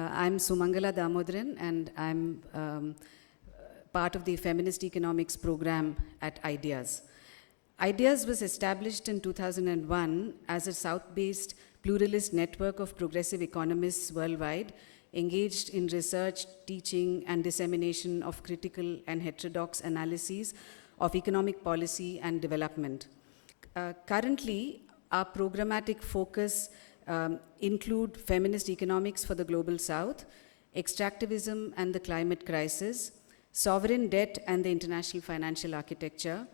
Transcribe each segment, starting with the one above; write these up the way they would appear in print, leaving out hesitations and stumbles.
I'm Sumangala Damodaran, and I'm part of the Feminist Economics Program at IDEAS. IDEAS was established in 2001 as a South-based pluralist network of progressive economists worldwide engaged in research, teaching, and dissemination of critical and heterodox analyses of economic policy and development. Currently, our programmatic focus include feminist economics for the global south, extractivism and the climate crisis, sovereign debt and the international financial architecture,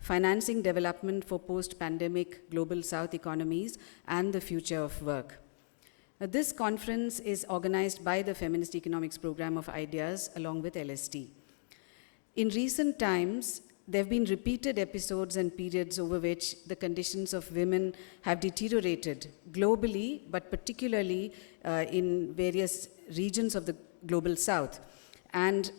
financing development for post-pandemic global south economies, and the future of work. This conference is organized by the Feminist Economics Program of IDEAS along with LST. In recent times, there have been repeated episodes and periods over which the conditions of women have deteriorated globally, but particularly in various regions of the global south. And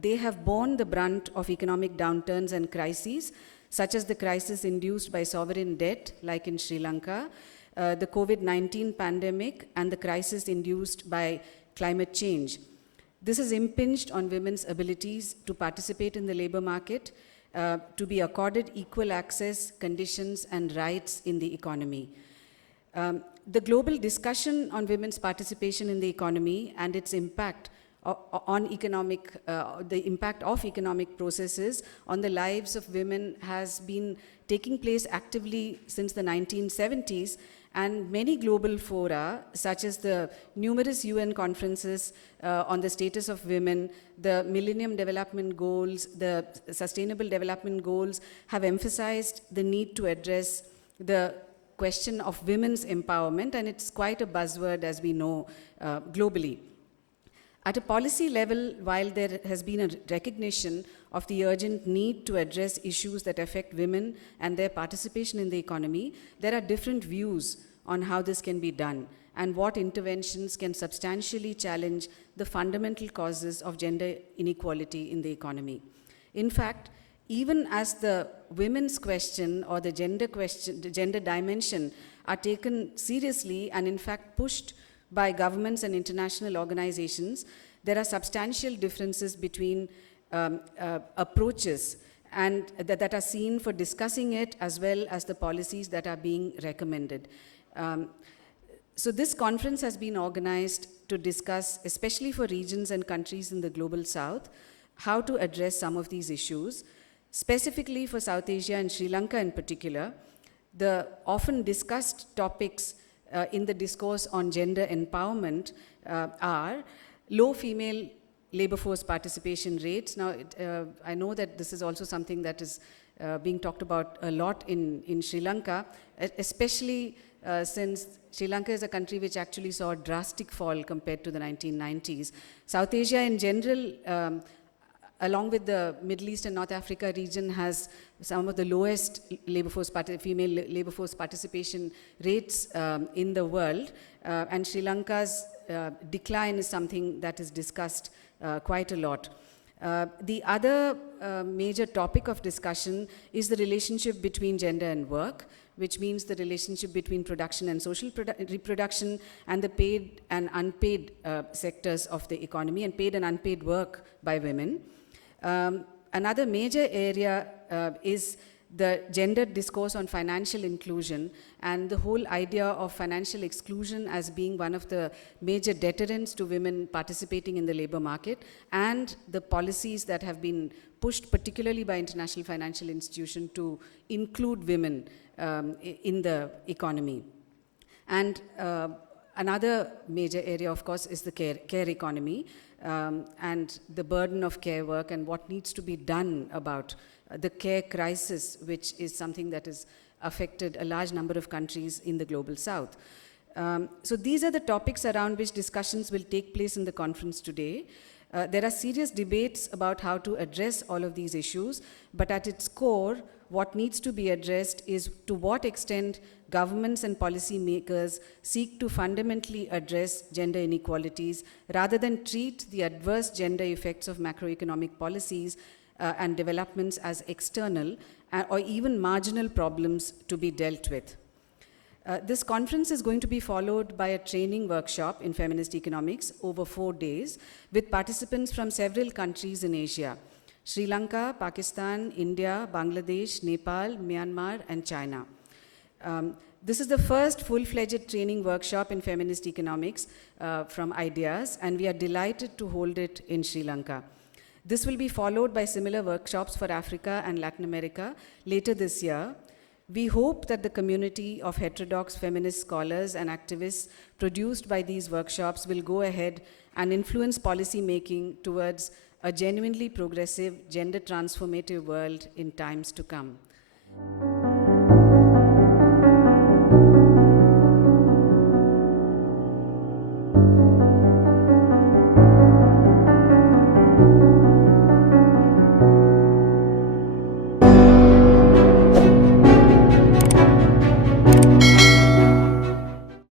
they have borne the brunt of economic downturns and crises, such as the crisis induced by sovereign debt, like in Sri Lanka, the COVID-19 pandemic, and the crisis induced by climate change. This has impinged on women's abilities to participate in the labor market, to be accorded equal access, conditions, and rights in the economy. The global discussion on women's participation in the economy and its impact on the impact of economic processes on the lives of women has been taking place actively since the 1970s, and many global fora, such as the numerous UN conferences on the status of women, the Millennium Development Goals, the Sustainable Development Goals, have emphasized the need to address the question of women's empowerment, and it's quite a buzzword, as we know, globally. At a policy level, while there has been a recognition of the urgent need to address issues that affect women and their participation in the economy, there are different views on how this can be done and what interventions can substantially challenge the fundamental causes of gender inequality in the economy. In fact, even as the women's question or the gender dimension are taken seriously and in fact pushed by governments and international organizations, there are substantial differences between approaches and that are seen for discussing it, as well as the policies that are being recommended. So this conference has been organized to discuss, especially for regions and countries in the global south, how to address some of these issues. Specifically for South Asia and Sri Lanka in particular, the often discussed topics in the discourse on gender empowerment are low female labor force participation rates. Now, I know that this is also something that is being talked about a lot in Sri Lanka, especially since Sri Lanka is a country which actually saw a drastic fall compared to the 1990s. South Asia in general, along with the Middle East and North Africa region, has some of the lowest female labor force participation rates in the world, and Sri Lanka's decline is something that is discussed quite a lot. The other major topic of discussion is the relationship between gender and work, which means the relationship between production and social reproduction and the paid and unpaid sectors of the economy, and paid and unpaid work by women. Another major area is the gender discourse on financial inclusion and the whole idea of financial exclusion as being one of the major deterrents to women participating in the labor market, and the policies that have been pushed particularly by international financial institutions to include women in the economy. And another major area, of course, is the care economy and the burden of care work and what needs to be done about the care crisis, which is something that has affected a large number of countries in the global south. So these are the topics around which discussions will take place in the conference today. There are serious debates about how to address all of these issues, but at its core, what needs to be addressed is to what extent governments and policymakers seek to fundamentally address gender inequalities rather than treat the adverse gender effects of macroeconomic policies and developments as external or even marginal problems to be dealt with. This conference is going to be followed by a training workshop in feminist economics over 4 days with participants from several countries in Asia: Sri Lanka, Pakistan, India, Bangladesh, Nepal, Myanmar, and China. This is the first full-fledged training workshop in feminist economics from Ideas, and we are delighted to hold it in Sri Lanka. This will be followed by similar workshops for Africa and Latin America later this year. We hope that the community of heterodox feminist scholars and activists produced by these workshops will go ahead and influence policy making towards a genuinely progressive, gender transformative world in times to come.